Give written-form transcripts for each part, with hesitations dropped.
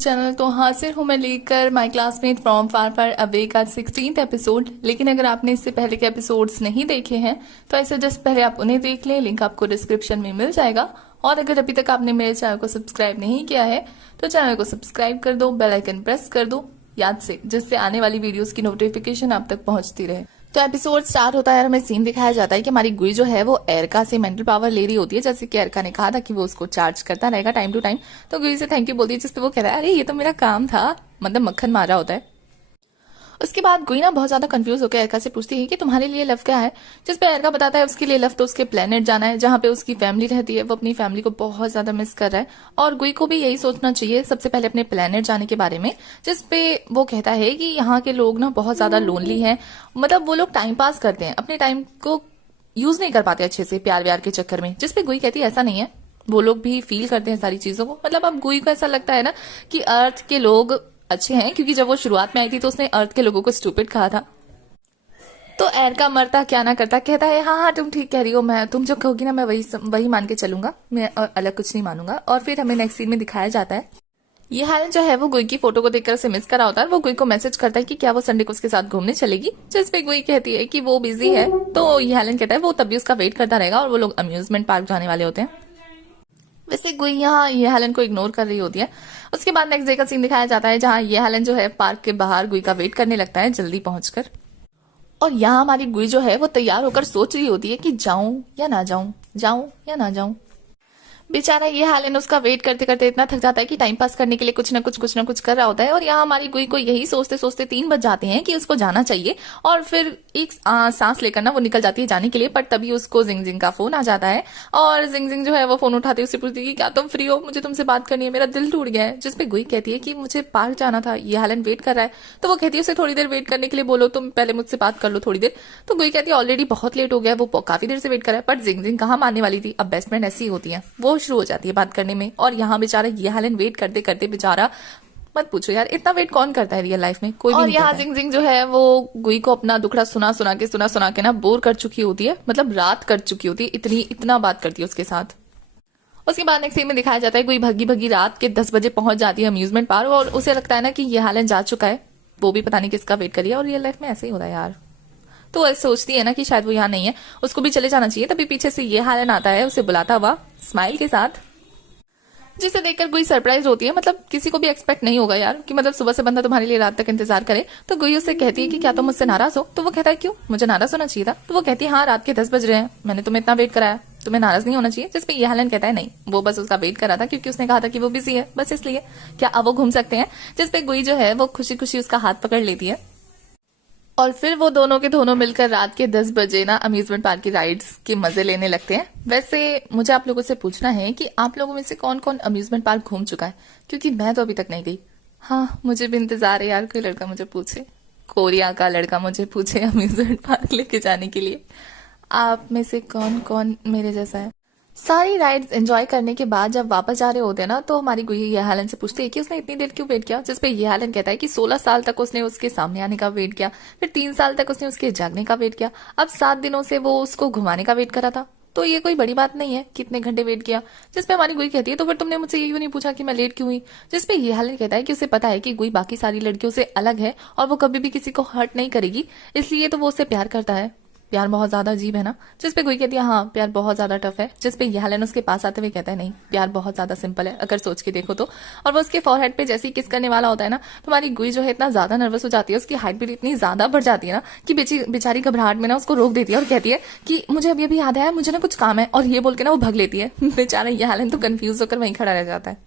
Channel. तो हाजिर हूँ मैं लेकर माई classmate from far far away का 16th एपिसोड। लेकिन अगर आपने इससे पहले के एपिसोड्स नहीं देखे हैं तो ऐसे जस्ट पहले आप उन्हें देख लें, लिंक आपको डिस्क्रिप्शन में मिल जाएगा। और अगर अभी तक आपने मेरे चैनल को सब्सक्राइब नहीं किया है तो चैनल को सब्सक्राइब कर दो, बेल आइकन प्रेस कर दो याद से, जिससे आने वाली वीडियोस की नोटिफिकेशन आप तक पहुंचती रहे। तो एपिसोड स्टार्ट होता है और हमें सीन दिखाया जाता है कि हमारी गुई जो है वो एरका से मेंटल पावर ले रही होती है, जैसे कि एरका ने कहा था कि वो उसको चार्ज करता रहेगा टाइम टू टाइम। तो गुई से थैंक यू बोलती है, जिसपे वो कह रहा है अरे ये तो मेरा काम था, मतलब मक्खन मारा होता है। उसके बाद गुई ना बहुत ज्यादा कंफ्यूज होकर एरका से पूछती है कि तुम्हारे लिए लव क्या है, जिसपे एरका बताता है उसके लिए लव तो उसके प्लेनेट जाना है जहां पे उसकी फैमिली रहती है। वो अपनी फैमिली को बहुत ज्यादा मिस कर रहा है और गुई को भी यही सोचना चाहिए सबसे पहले अपने प्लेनेट जाने के बारे में, जिसपे वो कहता है कि यहाँ के लोग ना बहुत ज्यादा लोनली हैं, मतलब वो लोग टाइम पास करते हैं, अपने टाइम को यूज नहीं कर पाते अच्छे से प्यार व्यार के चक्कर में। जिसपे गुई कहती है ऐसा नहीं है, वो लोग भी फील करते हैं सारी चीजों को। मतलब अब गुई को ऐसा लगता है ना कि अर्थ के लोग अच्छे हैं, क्योंकि जब वो शुरुआत में आई थी तो उसने अर्थ के लोगों को स्टूपिड कहा था। तो एरका मरता क्या ना करता कहता है हाँ हाँ तुम ठीक कह रही हो, मैं तुम जो कहोगी ना मैं वही मान के चलूंगा, मैं अलग कुछ नहीं मानूंगा। और फिर हमें नेक्स्ट सीन में दिखाया जाता है ये हेलन जो है वो गुई की फोटो को देखकर उसे मिस करा होता है। वो गुई को मैसेज करता है कि क्या वो संडे को उसके साथ घूमने चलेगी, जिसपे गुई कहती है कि वो बिजी है। तो ये हेलन कहता है वो तभी उसका वेट करता रहेगा और वो लोग अम्यूजमेंट पार्क जाने वाले होते हैं। वैसे गुई यहाँ ये हेलन को इग्नोर कर रही होती है। उसके बाद नेक्स्ट डे का सीन दिखाया जाता है जहाँ ये हेलन जो है पार्क के बाहर गुई का वेट करने लगता है जल्दी पहुंचकर। और यहाँ हमारी गुई जो है वो तैयार होकर सोच रही होती है कि जाऊं या ना जाऊं, जाऊं या ना जाऊं। बेचारा ये हेलन उसका वेट करते करते इतना थक जाता है कि टाइम पास करने के लिए कुछ ना कुछ कर रहा होता है। और यहाँ हमारी गुई को यही सोचते सोचते 3 बज जाते हैं कि उसको जाना चाहिए। और फिर एक सांस लेकर ना वो निकल जाती है जाने के लिए, पर तभी उसको जिंग जिंग का फोन आ जाता है। और जिंग जिंग जो है वो फोन उठाते उससे पूछती है कि क्या तुम फ्री हो, मुझे तुमसे बात करनी है, मेरा दिल टूट गया है। जिसपे गुई कहती है कि मुझे पार्क जाना था, ये हेलन वेट कर रहा है। तो वो कहती है उसे थोड़ी देर वेट करने के लिए बोलो, तुम पहले मुझसे बात कर लो थोड़ी देर। तो गुई कहती है ऑलरेडी बहुत लेट हो गया, वो काफी देर से वेट कर रहा है। पर जिंग जिंग कहाँ मानने वाली थी, अब बेस्ट फ्रेंड ऐसी होती है, वो शुरू हो जाती है बात करने में। और यहाँ बेचारा ये हेलन वेट करते करते बेचारा मत पूछो यार, इतना वेट कौन करता है रियल लाइफ में, कोई भी नहीं करता है। और यहाँ जिंग जिंग जो है वो गुई को अपना दुखड़ा सुना सुना के ना बोर कर चुकी होती है, मतलब रात कर चुकी होती है, इतना बात करती है उसके साथ। उसके बाद नेक्स्ट सीन में दिखाया जाता है गुई भगी भगी रात के 10 बजे पहुंच जाती है अम्यूजमेंट पार्क। और उसे लगता है ना कि ये हेलन जा चुका है, वो भी पता नहीं किसका वेट करिए। और रियल लाइफ में ऐसे ही होता है यार, तो ऐसे सोचती है ना कि शायद वो यहाँ नहीं है, उसको भी चले जाना चाहिए। तभी पीछे से ये हेलन आता है उसे बुलाता हुआ स्माइल के साथ, जिसे देखकर गुई सरप्राइज होती है। मतलब किसी को भी एक्सपेक्ट नहीं होगा यार कि मतलब सुबह से बंदा तुम्हारे लिए रात तक इंतजार करे। तो गुई उससे कहती है कि क्या तुम मुझसे नाराज हो। तो वो कहता है क्यों, मुझे नाराज होना चाहिए था। तो वो कहती है हाँ रात के 10 बज रहे हैं, मैंने तुम्हें इतना वेट कराया, तुम्हें नाराज नहीं होना चाहिए। जिसपे ये हेलन कहता है नहीं, वो बस उसका वेट कर रहा था क्योंकि उसने कहा था कि वो बिजी है, बस इसलिए, क्या अब वो घूम सकते हैं। जिसपे गुई जो है वो खुशी खुशी उसका हाथ पकड़ लेती है। और फिर वो दोनों के दोनों मिलकर रात के 10 बजे ना अम्यूजमेंट पार्क की राइड्स के मजे लेने लगते हैं। वैसे मुझे आप लोगों से पूछना है कि आप लोगों में से कौन कौन अम्यूजमेंट पार्क घूम चुका है, क्योंकि मैं तो अभी तक नहीं गई। हाँ मुझे भी इंतजार है यार, कोई लड़का मुझे पूछे, कोरिया का लड़का मुझे पूछे अम्यूजमेंट पार्क लेके जाने के लिए। आप में से कौन कौन मेरे जैसा है। सारी राइड्स एंजॉय करने के बाद जब वापस जा रहे होते हैं ना, तो हमारी गुई ये हेलन से पूछती है कि उसने इतनी देर क्यों वेट किया। जिसपे ये हेलन कहता है कि 16 साल तक उसने उसके सामने आने का वेट किया, फिर 3 साल तक उसने उसके जागने का वेट किया, अब 7 दिनों से वो उसको घुमाने का वेट करा था, तो ये कोई बड़ी बात नहीं है कितने घंटे वेट किया। जिसपे हमारी गुई कहती है तो फिर तुमने मुझसे ये क्यों नहीं पूछा कि मैं लेट क्यों हुई। जिसपे ये हेलन कहता है कि उसे पता है कि गुई बाकी सारी लड़कियों से अलग है और वो कभी भी किसी को हर्ट नहीं करेगी, इसलिए तो वो उससे प्यार करता है। प्यार बहुत ज्यादा अजीब है ना। जिसपे गुई कहती है हाँ प्यार बहुत ज्यादा टफ है। जिसपे ये हेलन उसके पास आते हुए कहता है नहीं, प्यार बहुत ज्यादा सिंपल है अगर सोच के देखो तो। और वो उसके फॉरहेड पे जैसे ही किस करने वाला होता है ना, तो हमारी गुई जो है इतना ज्यादा नर्वस हो जाती है, उसकी हार्ट बीट इतनी ज्यादा बढ़ जाती है ना कि बेचारी घबराहट में ना उसको रोक देती है और कहती है कि मुझे अभी अभी याद आया, मुझे ना कुछ काम है, और ये बोल के ना वो भग लेती है। बेचारा ये हेलन तो कंफ्यूज होकर वहीं खड़ा रह जाता है।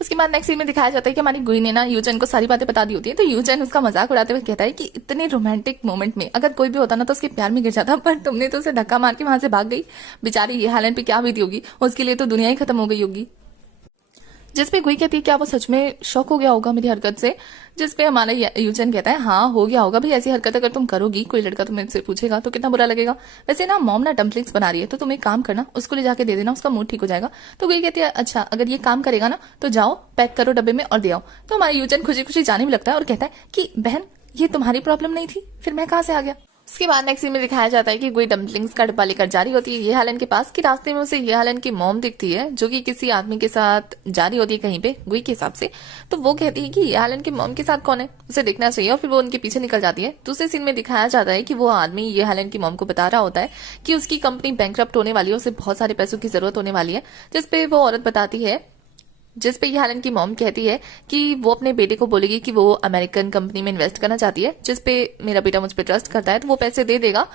उसके बाद नेक्स्ट सीन में दिखाया जाता है कि हमारी गुई ने ना यूजन को सारी बातें बता दी होती है। तो यूजन उसका मजाक उड़ाते हुए कहता है कि इतने रोमांटिक मोमेंट में अगर कोई भी होता ना तो उसके प्यार में गिर जाता, पर तुमने तो उसे धक्का मार के वहां से भाग गई। बेचारी ये हेलन पे क्या बीती होगी, उसके लिए तो दुनिया ही खत्म हो गई होगी। जिसपे गुई कहती है क्या वो सच में शॉक हो गया होगा मेरी हरकत से। जिसपे हमारा यूजन कहता है हाँ हो गया होगा भाई, ऐसी हरकत अगर तुम करोगी कोई लड़का तुमसे पूछेगा तो कितना बुरा लगेगा। वैसे ना मॉम ना डम्पलिंग्स बना रही है, तो तुम एक काम करना उसको ले जाके दे देना, उसका मूड ठीक हो जाएगा। तो गुई कहती है अच्छा अगर ये काम करेगा ना तो जाओ पैक करो डब्बे में और दे आओ। तो हमारा यूजन खुशी खुशी जाने में लगता है और कहता है कि बहन ये तुम्हारी प्रॉब्लम नहीं थी, फिर मैं कहाँ से आ गया। उसके बाद नेक्स्ट सीन में दिखाया जाता है कि गुई डम्पलिंग्स का डब्बा लेकर जा रही होती है ये हालन के पास, कि रास्ते में उसे ये हालन की मॉम दिखती है जो कि किसी आदमी के साथ जा रही होती है कहीं पे गुई के हिसाब से। तो वो कहती है कि ये हालन की मॉम के साथ कौन है, उसे देखना चाहिए, और फिर वो उनके पीछे निकल जाती है। दूसरे सीन में दिखाया जाता है कि वो आदमी ये हालन की मॉम को बता रहा होता है कि उसकी कंपनी बैंकरप्ट होने वाली है, उसे बहुत सारे पैसों की जरूरत होने वाली है, जिसपे वो औरत बताती है, जिस पे ये हालन की मॉम कहती है कि वो अपने बेटे को बोलेगी कि वो अमेरिकन कंपनी में इन्वेस्ट करना चाहती है, जिस पे मेरा बेटा मुझ पे ट्रस्ट करता है तो वो पैसे दे देगा।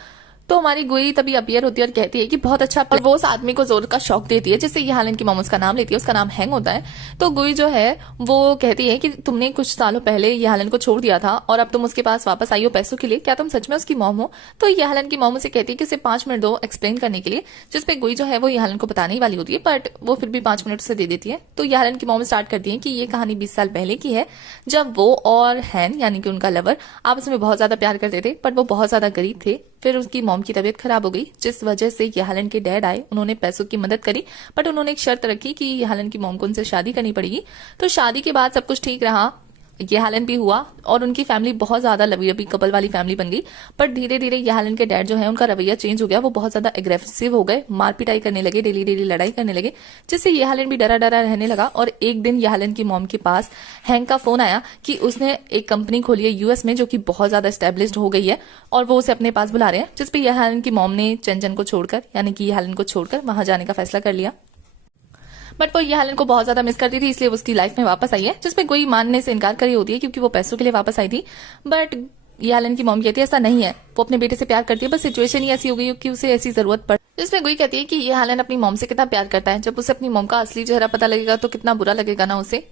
तो हमारी गुई तभी अपीयर होती है और कहती है कि बहुत अच्छा, और वो उस आदमी को जोर का शौक देती है, जिससे ये हालन की मॉम उसका नाम लेती है, उसका नाम हैंग होता है। तो गुई जो है वो कहती है कि तुमने कुछ सालों पहले ये हालन को छोड़ दिया था और अब तुम उसके पास वापस आई हो पैसों के लिए, क्या तुम सच में उसकी मॉम हो? तो ये हालन की मॉम उसे कहती है कि उसे 5 मिनट दो एक्सप्लेन करने के लिए, जिसपे गुई जो है वो ये हालन को बताने ही वाली होती है, बट वो फिर भी 5 मिनट उसे दे देती है। तो ये हालन की मॉम स्टार्ट करती है कि ये कहानी 20 साल पहले की है, जब वो और हैन यानी कि उनका लवर आपस में बहुत ज्यादा प्यार करते थे, बट वो बहुत ज्यादा गरीब थे। फिर उसकी मॉम की तबीयत खराब हो गई, जिस वजह से ये हालन के डैड आए, उन्होंने पैसों की मदद करी, बट उन्होंने एक शर्त रखी कि ये हालन की मॉम को उनसे शादी करनी पड़ेगी। तो शादी के बाद सब कुछ ठीक रहा, ये हालन भी हुआ और उनकी फैमिली बहुत ज्यादा लवी लवी कपल वाली फैमिली बन गई। पर धीरे धीरे ये हालन के डैड जो है उनका रवैया चेंज हो गया, वो बहुत ज्यादा एग्रेसिव हो गए, मार पिटाई करने लगे, डेली डेली लड़ाई करने लगे, जिससे ये हालन भी डरा डरा रहने लगा। और एक दिन ये हालन की मॉम के पास हैंक का फोन आया कि उसने एक कंपनी खोली है यूएस में जो कि बहुत ज्यादा एस्टेब्लिश्ड हो गई है और वो उसे अपने पास बुला रहे हैं, जिसपे ये हालन की मॉम ने चंचन को छोड़कर यानी कि ये हालन को छोड़कर वहां जाने का फैसला कर लिया। बट वो ये हालन को बहुत ज्यादा मिस करती थी, इसलिए वो उसकी लाइफ में वापस आई है, जिसमें कोई मानने से इनकार करी होती है क्योंकि वो पैसों के लिए वापस आई थी। बट ये हालन की मॉम कहती है ऐसा नहीं है, वो अपने बेटे से प्यार करती है, बस सिचुएशन ही ऐसी हो गई कि उसे ऐसी जरूरत पड़, जिसमें गुई कहती है कि ये हालन अपनी मॉम से कितना प्यार करता है, जब उसे अपनी मॉम का असली चेहरा पता लगेगा तो कितना बुरा लगेगा ना उसे।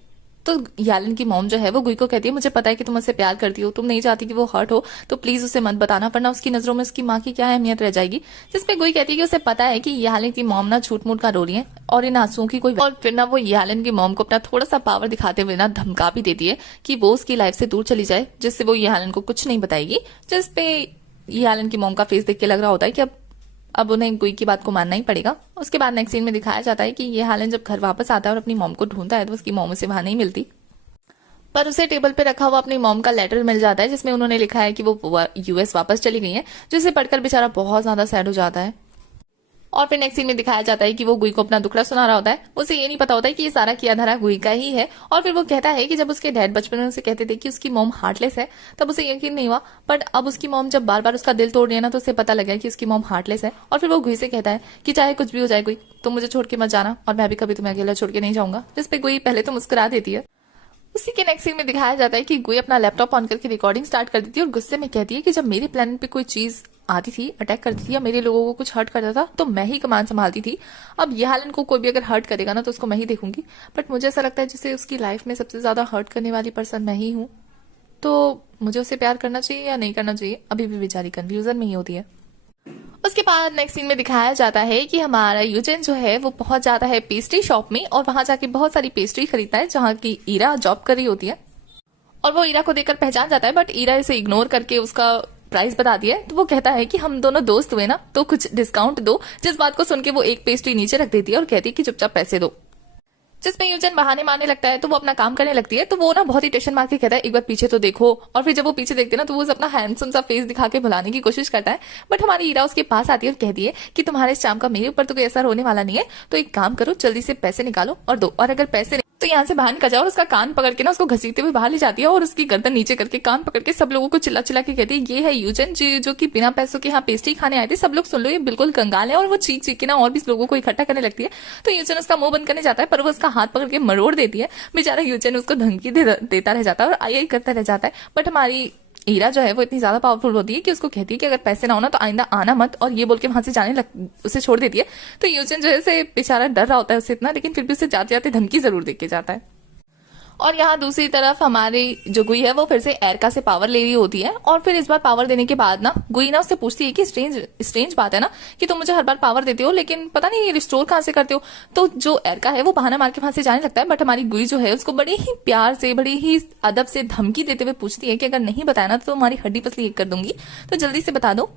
तो यालन की मॉम जो है वो गुई को कहती है मुझे पता है कि तुम उससे प्यार करती हो, तुम नहीं चाहती कि वो हर्ट हो, तो प्लीज उसे मत बताना, वरना उसकी नजरों में उसकी माँ की क्या अहमियत रह जाएगी। जिसपे गुई कहती है कि उसे पता है कि यालन की मॉम ना झूठ मूठ का रो रही है और इन आंसुओं की कोई, और फिर ना वो यालन की मॉम को अपना थोड़ा सा पावर दिखाते हुए ना धमका भी देती है कि वो उसकी लाइफ से दूर चली जाए, जिससे वो यालन को कुछ नहीं बताएगी। जिसपे यालन की मॉम का फेस देख के लग रहा होता है कि अब उन्हें गुई की बात को मानना ही पड़ेगा। उसके बाद नेक्स्ट सीन में दिखाया जाता है कि ये हालन जब घर वापस आता है और अपनी मॉम को ढूंढता है तो उसकी मॉम उसे वहां नहीं मिलती, पर उसे टेबल पे रखा हुआ अपनी मॉम का लेटर मिल जाता है, जिसमें उन्होंने लिखा है कि वो यूएस वापस चली गई है, जिसे पढ़कर बेचारा बहुत ज्यादा सैड हो जाता है। और फिर नेक्स्ट सीन में दिखाया जाता है कि वो गुई को अपना दुखड़ा सुना रहा होता है, उसे ये नहीं पता होता है कि ये सारा किया धरा गुई का ही है। और फिर वो कहता है कि जब उसके डैड बचपन में उसे कहते थे कि उसकी मॉम हार्टलेस है, तब उसे यकीन नहीं हुआ, बट अब उसकी मॉम जब बार बार उसका दिल तोड़ रही है ना, तो उसे पता लगा कि उसकी मॉम हार्टलेस है। और फिर वो गुई से कहता है कि चाहे कुछ भी हो जाए गुई, तुम मुझे छोड़ के मत जाना और मैं भी कभी तुम्हें अकेला छोड़ के नहीं जाऊंगा। जिसपे गुई पहले तो मुस्कुरा देती है। उसी के नेक्स्ट सीन में दिखाया जाता है कि गुई अपना लैपटॉप ऑन करके रिकॉर्डिंग स्टार्ट कर देती है और गुस्से में कहती है कि जब मेरे प्लेनेट पे कोई चीज आती थी, अटैक करती थी या मेरे लोगों को कुछ हर्ट करता था, तो मैं ही कमान संभालती थी। अब ये हालन को कोई भी अगर हर्ट करेगा ना तो उसको मैं ही देखूंगी, बट मुझे ऐसा लगता है जैसे उसकी लाइफ में सबसे ज्यादा हर्ट करने वाली पर्सन मैं ही हूँ। तो मुझे उसे प्यार करना चाहिए या नहीं करना चाहिए, अभी भी बेचारी कंफ्यूजन में ही होती है। उसके बाद नेक्स्ट सीन में दिखाया जाता है कि हमारा यूजन जो है वो पहुंच जाता है पेस्ट्री शॉप में और वहां जाके बहुत सारी पेस्ट्री खरीदता है, जहां की ईरा जॉब कर रही होती है। और वो ईरा को देखकर पहचान जाता है, बट ईरा इसे इग्नोर करके उसका प्राइस बता दिया है। तो वो कहता है कि हम दोनों दोस्त हुए ना, तो कुछ डिस्काउंट दो। जिस बात को सुन के वो एक पेस्ट्री नीचे रख देती है और कहती है कि चुपचाप पैसे दो। जिसमें यूजन बहाने मारने लगता है, तो वो अपना काम करने लगती है। तो वो ना बहुत ही टेंशन मार के कहता है एक बार पीछे तो देखो। और फिर जब वो पीछे देखते हैं ना, तो वो अपना हैंडसम सा फेस दिखा के भुलाने की कोशिश करता है, बट हमारी ईरा उसके पास आती है और कहती है कि तुम्हारे इस शाम का मेरे ऊपर तो कोई असर होने वाला नहीं है, तो एक काम करो, जल्दी से पैसे निकालो और दो, और अगर पैसे तो यहाँ से बाहर निकल जाओ। और उसका कान पकड़ के ना उसको घसीटते हुए बाहर ले जाती है और उसकी गर्दन नीचे करके कान पकड़ के सब लोगों को चिल्ला चिल्ला के कहती है ये है यूजन जी, जो कि बिना पैसों के यहाँ पेस्ट्री खाने आए थे, सब लोग सुन लो, ये बिल्कुल कंगाल है। और वो चीख चीख के ना और भी लोगों को इकट्ठा करने लगती है। तो यूजन उसका मुंह बंद करने जाता है, पर वो उसका हाथ पकड़ के मरोड़ देती है। बेचारा यूजन उसको धमकी देता रह जाता है और आई करता रह जाता है। बट हमारी ईरा जो है वो इतनी ज्यादा पावरफुल होती है कि उसको कहती है कि अगर पैसे ना हो ना तो आइंदा आना मत, और ये बोल के वहां से उसे छोड़ देती है। तो यूजन जो है बेचारा डर रहा होता है उससे इतना, लेकिन फिर भी उसे जाते जाते धमकी जरूर दे के जाता है। और यहाँ दूसरी तरफ हमारी जो गुई है वो फिर से एरका से पावर ले रही होती है। और फिर इस बार पावर देने के बाद ना गुई ना उससे पूछती है कि स्ट्रेंज बात है ना कि तुम मुझे हर बार पावर देते हो, लेकिन पता नहीं ये रिस्टोर कहाँ से करते हो। तो जो एरका है वो बहाना मार के वहां से जाने लगता है, बट हमारी गुई जो है उसको बड़े ही प्यार से, बड़ी ही अदब से धमकी देते हुए पूछती है कि अगर नहीं बताया ना तो तुम्हारी हड्डी पसली एक कर दूंगी, तो जल्दी से बता दो।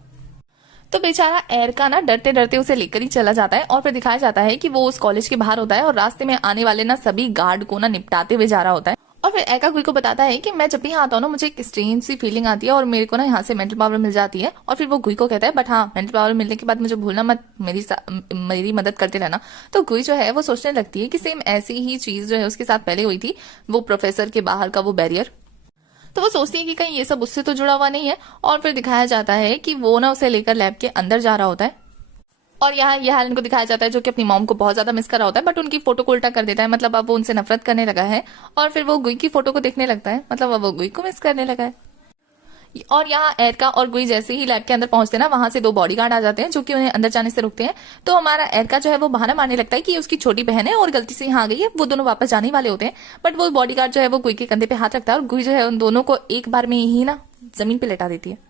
तो बेचारा एरका ना डरते डरते उसे लेकर ही चला जाता है। और फिर दिखाया जाता है कि वो उस कॉलेज के बाहर होता है और रास्ते में आने वाले ना सभी गार्ड को ना निपटाते हुए जा रहा होता है। और फिर एरका गुई को बताता है कि मैं जब भी यहाँ आता हूँ ना मुझे एक स्ट्रेंज सी फीलिंग आती है और मेरे को ना यहाँ से मेंटल पावर मिल जाती है। और फिर वो गुई को कहता है बट हाँ मेंटल पावर मिलने के बाद मुझे भूलना मत, मेरी मदद करते रहना। तो गुई जो है वो सोचने लगती है कि सेम ऐसी ही चीज जो है उसके साथ पहले हुई थी, वो प्रोफेसर के बाहर का वो बैरियर। तो वो सोचती है कि कहीं ये सब उससे तो जुड़ा हुआ नहीं है। और फिर दिखाया जाता है कि वो ना उसे लेकर लैब के अंदर जा रहा होता है और यहाँ ये हेलन को दिखाया जाता है जो कि अपनी मॉम को बहुत ज्यादा मिस कर रहा होता है, बट उनकी फोटो को उल्टा कर देता है, मतलब अब वो उनसे नफरत करने लगा है। और फिर वो गुई की फोटो को देखने लगता है, मतलब अब वो गुई को मिस करने लगा है। और यहाँ एरका और गुई जैसे ही लैब के अंदर पहुंचते हैं ना, वहां से 2 बॉडीगार्ड आ जाते हैं जो कि उन्हें अंदर जाने से रोकते हैं। तो हमारा एरका जो है वो बहाना मारने लगता है कि उसकी छोटी बहन है और गलती से यहाँ आ गई है, वो दोनों वापस जाने वाले होते हैं। बट वो बॉडीगार्ड जो है वो गुई के कंधे पे हाथ रखता है और गुई जो है उन दोनों को एक बार में ही ना जमीन पे लेटा देती है,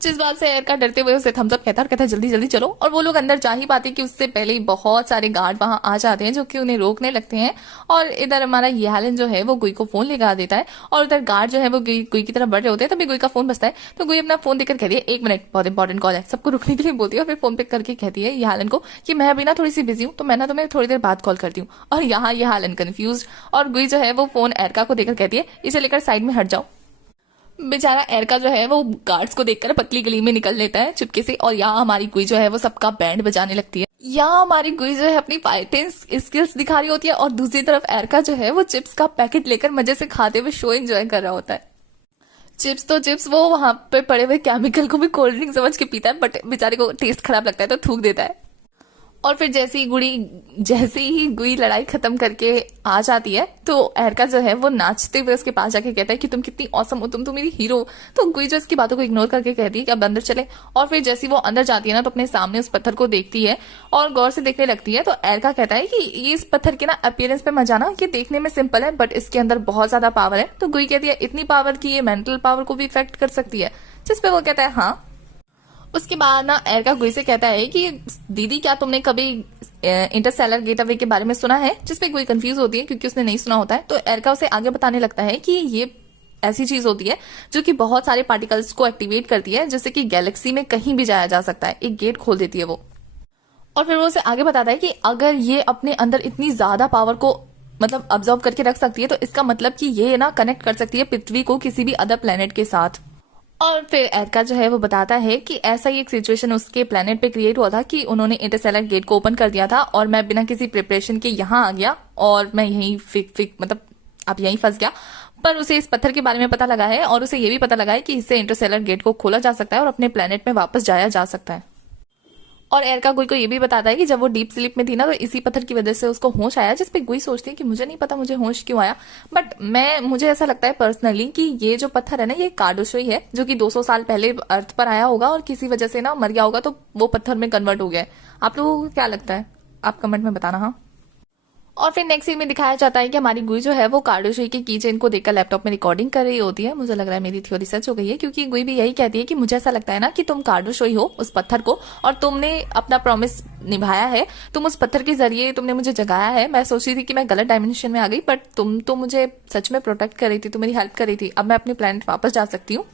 जिस बात से एरका डरते हुए उसे थम्स अप कहता है और कहता है जल्दी जल्दी चलो। और वो लोग अंदर जा ही पाते कि उससे पहले ही बहुत सारे गार्ड वहां आ जाते हैं जो कि उन्हें रोकने लगते हैं। और इधर हमारा येलन जो है वो गुई को फोन लगा देता है और उधर गार्ड जो है वो गुई की तरफ बढ़ रहे होते हैं, तभी गुई का फोन बजता है। तो गुई अपना फोन देकर कहती है 1 मिनट बहुत इंपॉर्टेंट कॉल है, सबको रुकने के लिए बोलती है। और फिर फोन पिक करके कहती है येलन को कि मैं अभी ना थोड़ी सी बिजी हूँ, तो मैं ना तुम्हें थोड़ी देर बाद कॉल करती हूँ। और यहाँ येलन कंफ्यूज और गुई जो है वो फोन एरका को देकर कहती है इसे लेकर साइड में हट जाओ। बेचारा एरका जो है वो गार्ड्स को देखकर पतली गली में निकल लेता है चुपके से। और यहाँ हमारी गुई जो है वो सबका बैंड बजाने लगती है। यहाँ हमारी गुई जो है अपनी फाइटिंग स्किल्स दिखा रही होती है और दूसरी तरफ एरका जो है वो चिप्स का पैकेट लेकर मजे से खाते हुए शो एंजॉय कर रहा होता है। चिप्स तो चिप्स, वो वहां पे पड़े हुए केमिकल को भी कोल्ड ड्रिंक समझ के पीता है, बट बेचारे को टेस्ट खराब लगता है तो थूक देता है। और फिर जैसे ही गुई लड़ाई खत्म करके आ जाती है तो एरका जो है वो नाचते हुए उसके पास जाके कहता है कि तुम कितनी औसम हो, तुम तो मेरी हीरो। तो गुई जो इसकी बातों को इग्नोर करके कहती है कि अब अंदर चले। और फिर जैसे वो अंदर जाती है ना तो अपने सामने उस पत्थर को देखती है और गौर से देखने लगती है। तो एरका कहता है कि ये इस पत्थर के ना अपीयरेंस पे मत जाना, ये देखने में सिंपल है बट इसके अंदर बहुत ज्यादा पावर है। तो गुई कहती है इतनी पावर की ये मेंटल पावर को भी इफेक्ट कर सकती है, जिसपे वो कहता है हाँ। उसके बाद ना एरका गुई से कहता है कि दीदी क्या तुमने कभी इंटरस्टेलर गेटअवे के बारे में सुना है, जिसपे गुई कंफ्यूज होती है क्योंकि उसने नहीं सुना होता है। तो एरका उसे आगे बताने लगता है कि ये ऐसी चीज होती है जो कि बहुत सारे पार्टिकल्स को एक्टिवेट करती है, जिससे कि गैलेक्सी में कहीं भी जाया जा सकता है, एक गेट खोल देती है वो। और फिर वो उसे आगे बताता है कि अगर ये अपने अंदर इतनी ज्यादा पावर को मतलब ऑब्जर्व करके रख सकती है तो इसका मतलब कि ये ना कनेक्ट कर सकती है पृथ्वी को किसी भी अदर प्लेनेट के साथ। और फिर एरका जो है वो बताता है कि ऐसा ही एक सिचुएशन उसके प्लेनेट पे क्रिएट हुआ था कि उन्होंने इंटरस्टेलर गेट को ओपन कर दिया था और मैं बिना किसी प्रिपरेशन के यहाँ आ गया और मैं यहीं मतलब अब यहीं फंस गया। पर उसे इस पत्थर के बारे में पता लगा है और उसे ये भी पता लगा है कि इससे इंटरस्टेलर गेट को खोला जा सकता है और अपने प्लेनेट में वापस जाया जा सकता है। और एरका गुई को ये भी बताता है कि जब वो डीप स्लीप में थी ना तो इसी पत्थर की वजह से उसको होश आया, जिसपे गुई सोचती है कि मुझे नहीं पता मुझे होश क्यों आया। बट मुझे ऐसा लगता है पर्सनली कि ये जो पत्थर है ना ये कार्डोशोई है जो कि 200 साल पहले अर्थ पर आया होगा और किसी वजह से ना मर गया होगा, तो वो पत्थर में कन्वर्ट हो गया है। आप लोगों को क्या लगता है, आप कमेंट में बताना। हाँ। और फिर नेक्स्ट सीन में दिखाया जाता है कि हमारी गुई जो है वो कार्डोशोई के कीचेन को देखकर लैपटॉप में रिकॉर्डिंग कर रही होती है। मुझे लग रहा है मेरी थ्योरी सच हो गई है, क्योंकि गुई भी यही कहती है कि मुझे ऐसा लगता है ना कि तुम कार्डोशोई हो उस पत्थर को और तुमने अपना प्रॉमिस निभाया है, तुम उस पत्थर के जरिए तुमने मुझे जगाया है। मैं सोच रही थी कि मैं गलत डायमेंशन में आ गई, बट तुम तो मुझे सच में प्रोटेक्ट कर रही थी, तुम मेरी हेल्प कर रही थी, अब मैं अपने प्लेनेट वापस जा सकती हूँ।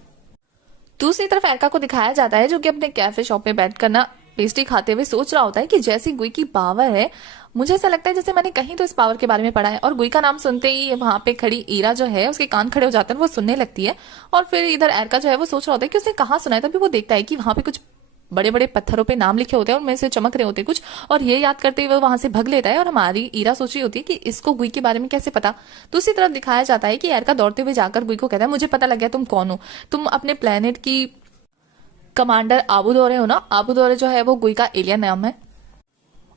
दूसरी तरफ एरका को दिखाया जाता है जो कि अपने कैफे शॉप में बैठ कर ना पेस्ट्री खाते हुए सोच रहा होता है कि जैसी गुई की पावर है, मुझे ऐसा लगता है जैसे मैंने कहीं तो इस पावर के बारे में पढ़ा है। और गुई का नाम सुनते ही वहां पे खड़ी ईरा जो है उसके कान खड़े हो जाते हैं, वो सुनने लगती है। और फिर इधर एरका जो है वो सोच रहा होता है कि उसने कहाँ सुना है, तभी वो देखता है कि वहां पे कुछ बड़े बड़े पत्थरों पे नाम लिखे होते हैं, उनमें से चमक रहे होते हैं कुछ, और ये याद करते हुए वहां से भग लेता है। और हमारी ईरा सोच रही होती है कि इसको गुई के बारे में कैसे पता। दूसरी तरफ दिखाया जाता है कि एरका दौड़ते हुए जाकर गुई को कहता है मुझे पता लग गया तुम कौन हो, तुम अपने प्लेनेट की कमांडर आबू दौरे हो ना। आबू दौरे जो है वो गुई का एलियन नाम है।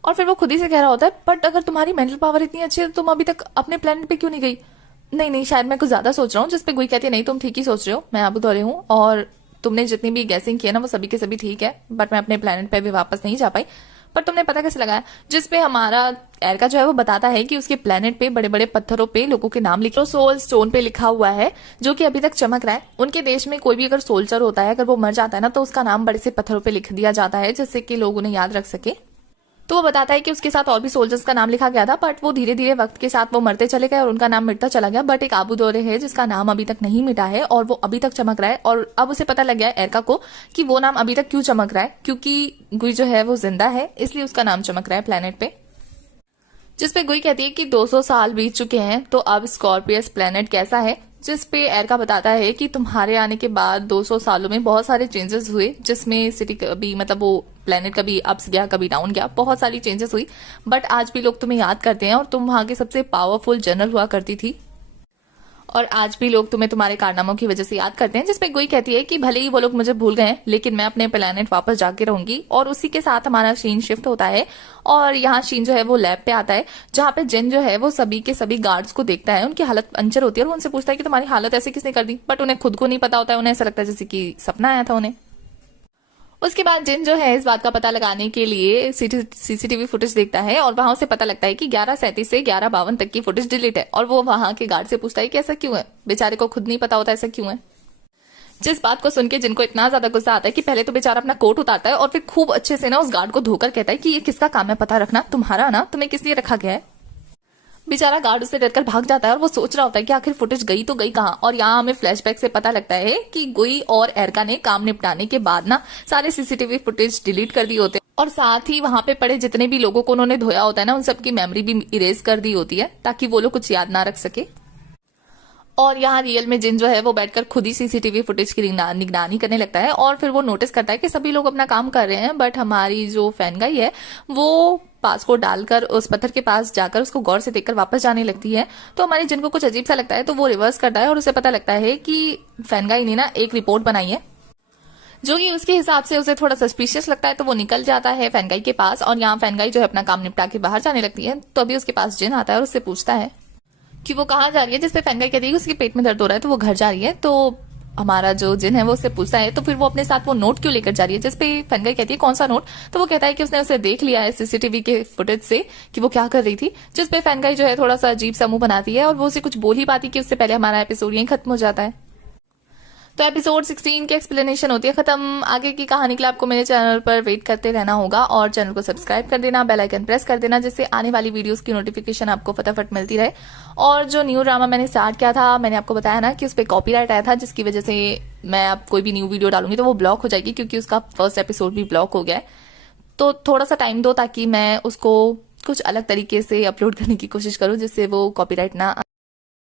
और फिर वो खुद ही से कह रहा होता है बट अगर तुम्हारी मेंटल पावर इतनी अच्छी है तो तुम अभी तक अपने प्लेनेट पे क्यों नहीं गई। नहीं शायद मैं कुछ ज्यादा सोच रहा हूँ, जिसपे गुई कहती है नहीं तुम ठीक ही सोच रहे हो, मैं आबू दौरे हूँ और तुमने जितनी भी गैसिंग की है ना वो सभी के सभी ठीक है, बट मैं अपने प्लेनेट पे भी वापस नहीं जा पाई। पर तुमने पता कैसे लगाया, जिसपे हमारा एरका जो है वो बताता है कि उसके प्लेनेट पे बड़े बड़े पत्थरों पे लोगों के नाम लिखे, सोल स्टोन पे लिखा हुआ है जो कि अभी तक चमक रहा है। उनके देश में कोई भी अगर सोल्जर होता है, अगर वो मर जाता है ना तो उसका नाम बड़े से पत्थरों पे लिख दिया जाता है जिससे कि लोग उन्हें याद रख सके। तो वो बताता है कि उसके साथ और भी सोल्जर्स का नाम लिखा गया था, बट वो धीरे धीरे वक्त के साथ वो मरते चले गए और उनका नाम मिटता चला गया। बट एक आबू दौरे है जिसका नाम अभी तक नहीं मिटा है और वो अभी तक चमक रहा है। और अब उसे पता लग गया है एरका को कि वो नाम अभी तक क्यों चमक रहा है, क्योंकि गुई जो है वो जिंदा है, इसलिए उसका नाम चमक रहा है प्लेनेट पे। जिसपे गुई कहती है कि 200 साल बीत चुके हैं तो अब स्कॉर्पियस प्लेनेट कैसा है, जिसपे एरका बताता है कि तुम्हारे आने के बाद 200 सालों में बहुत सारे चेंजेस हुए, जिसमें सिटी कभी मतलब वो प्लेनेट कभी अप्स गया कभी डाउन गया, बहुत सारी चेंजेस हुई, बट आज भी लोग तुम्हें याद करते हैं और तुम वहां की सबसे पावरफुल जनरल हुआ करती थी और आज भी लोग तुम्हें तुम्हारे कारनामों की वजह से याद करते हैं। जिसपे गुई कहती है कि भले ही वो लोग मुझे भूल गए हैं लेकिन मैं अपने प्लेनेट वापस जाके रहूंगी। और उसी के साथ हमारा शीन शिफ्ट होता है और यहाँ शीन जो है वो लैब पे आता है, जहाँ पे जिन जो है वो सभी के सभी गार्ड्स को देखता है, उनकी हालत पंचर होती है और उनसे पूछता है कि तुम्हारी हालत ऐसे किसने कर दी, बट उन्हें खुद को नहीं पता होता है, उन्हें ऐसा लगता है जैसे कि सपना आया था उन्हें। उसके बाद जिन जो है इस बात का पता लगाने के लिए सीसीटीवी फुटेज देखता है और वहां उसे पता लगता है कि 11:37 से 11:52 तक की फुटेज डिलीट है और वो वहां के गार्ड से पूछता है कि ऐसा क्यों है, बेचारे को खुद नहीं पता होता ऐसा क्यों है। जिस बात को सुन के जिनको इतना ज्यादा गुस्सा आता है कि पहले तो बेचारा अपना कोट उतारता है और फिर खूब अच्छे से ना उस गार्ड को धोकर कहता है कि ये किसका काम है पता रखना, तुम्हारा ना, तुम्हें किस लिए रखा गया है। बेचारा गार्ड उससे डरकर भाग जाता है और वो सोच रहा होता है कि आखिर फुटेज गई तो गई कहाँ। और यहाँ हमें फ्लैशबैक से पता लगता है कि गुई और एरका ने काम निपटाने के बाद ना सारे सीसीटीवी फुटेज डिलीट कर दिए होते हैं और साथ ही वहां पे पड़े जितने भी लोगों को उन्होंने धोया होता है ना उन सबकी मेमोरी भी इरेज कर दी होती है ताकि वो लोग कुछ याद ना रख सके। और यहाँ रियल में जिन जो है वो बैठकर खुद ही सीसीटीवी फुटेज की निगरानी करने लगता है और फिर वो नोटिस करता है कि सभी लोग अपना काम कर रहे हैं बट हमारी जो फैनगाई है वो पासपोर्ट डालकर उस पत्थर के पास जाकर उसको गौर से देखकर वापस जाने लगती है। तो हमारी जिन को कुछ अजीब सा लगता है तो वो रिवर्स करता है और उसे पता लगता है कि फैनगाई ने ना एक रिपोर्ट बनाई है जो कि उसके हिसाब से उसे थोड़ा सस्पिशियस लगता है। तो वो निकल जाता है फैनगाई के पास और यहाँ फैनगाई जो है अपना काम निपटा के बाहर जाने लगती है। तो अभी उसके पास जिन आता है और उससे पूछता है कि वो कहाँ जा रही है, जिसपे फैनगाई कहती है कि उसके पेट में दर्द हो रहा है तो वो घर जा रही है। तो हमारा जो जिन है वो उससे पूछता है तो फिर वो अपने साथ वो नोट क्यों लेकर जा रही है, जिसपे फैनगाई कहती है कौन सा नोट। तो वो कहता है कि उसने उसे देख लिया है सीसीटीवी के फुटेज से कि वो क्या कर रही थी, जिसपे फैनगाई जो है थोड़ा सा अजीब सा मुंह बनाती है और वो उसे कुछ बोल ही पाती कि उससे पहले हमारा एपिसोड यहीं खत्म हो जाता है। तो एपिसोड 16 की एक्सप्लेनेशन होती है खत्म। आगे की कहानी के लिए आपको मेरे चैनल पर वेट करते रहना होगा और चैनल को सब्सक्राइब कर देना, बेल आइकन प्रेस कर देना जिससे आने वाली वीडियोस की नोटिफिकेशन आपको फटाफट मिलती रहे। और जो न्यू ड्रामा मैंने स्टार्ट किया था मैंने आपको बताया ना कि उस पर कॉपीराइट आया था जिसकी वजह से मैं अब कोई भी न्यू वीडियो डालूंगी तो वो ब्लॉक हो जाएगी क्योंकि उसका फर्स्ट एपिसोड भी ब्लॉक हो गया है। तो थोड़ा सा टाइम दो ताकि मैं उसको कुछ अलग तरीके से अपलोड करने की कोशिश करूं जिससे वो कॉपीराइट ना